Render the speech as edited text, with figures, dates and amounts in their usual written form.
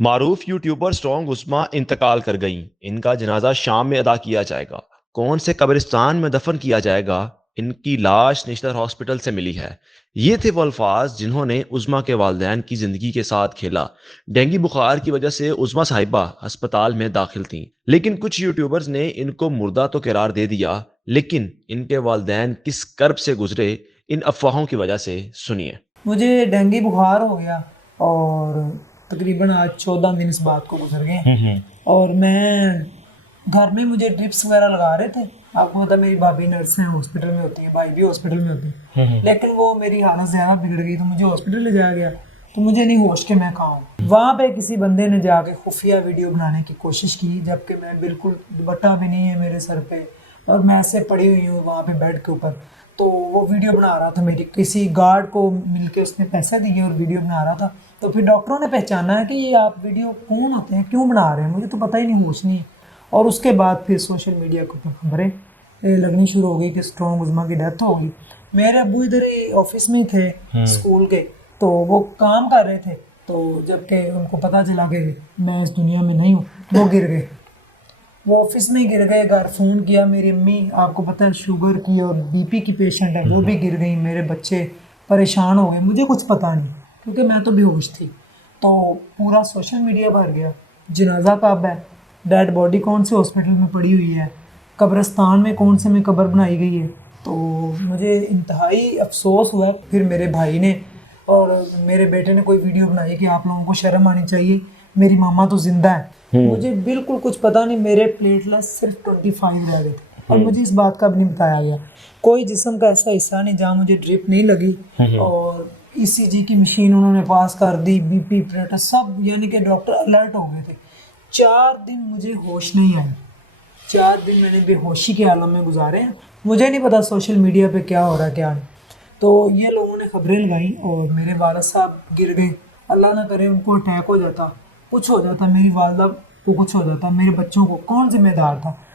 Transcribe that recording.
معروف YouTuber strong عثما انتقال کر گئیں، ان کا جنازہ شام میں ادا کیا جائے گا۔ کون سے قبرستان میں دفن کیا جائے گا؟ ان کی لاش نیشنل ہاسپٹل سے ملی ہے۔ یہ تھے وہ الفاظ جنہوں نے عظما کے والدین کی زندگی کے ساتھ کھیلا۔ ڈینگی بخار کی وجہ سے عظما صاحبہ ہسپتال میں داخل تھیں، لیکن کچھ یوٹیوبرز نے ان کو مردہ تو قرار دے دیا، لیکن ان کے والدین کس کرب سے گزرے، ان افواہوں کی وجہ سے سنیے۔ مجھے ڈینگی بخار ہو گیا اور تقریباً آج 14 دن اس بات کو گزر گئے، اور میں گھر میں مجھے ڈرپس وغیرہ لگا رہے تھے۔ آپ کو پتا میری بھابھی نرس ہیں، ہاسپٹل میں ہوتی ہے، بھائی بھی ہاسپٹل میں ہوتے ہیں، لیکن وہ میری حالت زیادہ بگڑ گئی تو مجھے ہاسپٹل لے جایا گیا، تو مجھے نہیں ہوش کہ میں کہاں ہوں۔ وہاں پہ کسی بندے نے جا کے خفیہ ویڈیو بنانے کی کوشش کی، جبکہ میں بالکل دوپٹہ بھی نہیں ہے میرے سر پہ اور میں ایسے پڑی ہوئی ہوں وہاں پہ بیڈ کے اوپر، تو وہ ویڈیو بنا رہا تھا میری، کسی گارڈ کو مل کے اس نے پیسے دیے اور ویڈیو بنا رہا تھا۔ تو پھر ڈاکٹروں نے پہچانا ہے کہ یہ آپ ویڈیو کون ہوتے ہیں، کیوں بنا رہے ہیں، مجھے تو پتہ ہی نہیں، ہوش نہیں ہے۔ اور اس کے بعد پھر سوشل میڈیا کے اوپر خبریں لگنی شروع ہو گئی کہ اسٹرانگ عظما کی ڈیتھ ہو گئی۔ میرے ابو ادھر ہی آفس میں ہی تھے اسکول کے، تو وہ کام کر رہے تھے، تو جب کہ ان کو پتہ چلا کہ میں اس دنیا میں نہیں ہوں، وہ گر گئے، وہ آفس میں ہی گر گئے۔ گھر فون کیا، میری امی آپ کو پتہ ہے شوگر کی اور بی پی کی پیشنٹ ہے، وہ بھی گر گئیں، میرے بچے پریشان ہو گئے، مجھے کچھ پتہ نہیں کیونکہ میں تو بے ہوش تھی۔ تو پورا سوشل میڈیا بھر گیا، جنازہ کب ہے، ڈیڈ باڈی کون سے ہاسپٹل میں پڑی ہوئی ہے، قبرستان میں کون سے میں قبر بنائی گئی ہے۔ تو مجھے انتہائی افسوس ہوا۔ پھر میرے بھائی نے اور میرے بیٹے نے کوئی ویڈیو بنائی کہ آپ لوگوں کو شرم آنی چاہیے، میری ماما تو زندہ ہے۔ مجھے بالکل کچھ پتہ نہیں، میرے پلیٹلیٹس صرف 25 رہ گئے تھے، اور مجھے اس بات کا بھی نہیں بتایا گیا۔ کوئی جسم کا ایسا حصہ نہیں جہاں مجھے ڈرپ نہیں لگی، اور ای سی جی کی مشین انہوں نے پاس کر دی، بی پی پریٹر سب، یعنی کہ ڈاکٹر الرٹ ہو گئے تھے۔ 4 دن مجھے ہوش نہیں آئی، 4 دن میں نے بے ہوشی کے عالم میں گزارے ہیں۔ مجھے نہیں پتا سوشل میڈیا پہ کیا ہو رہا ہے کیا نہیں۔ تو یہ لوگوں نے خبریں لگائیں اور میرے والد صاحب گر گئے، اللہ نہ کرے ان کو اٹیک ہو جاتا، کچھ ہو جاتا، میری والدہ کو کچھ ہو جاتا، میرے بچوں کو کون ذمہ دار تھا؟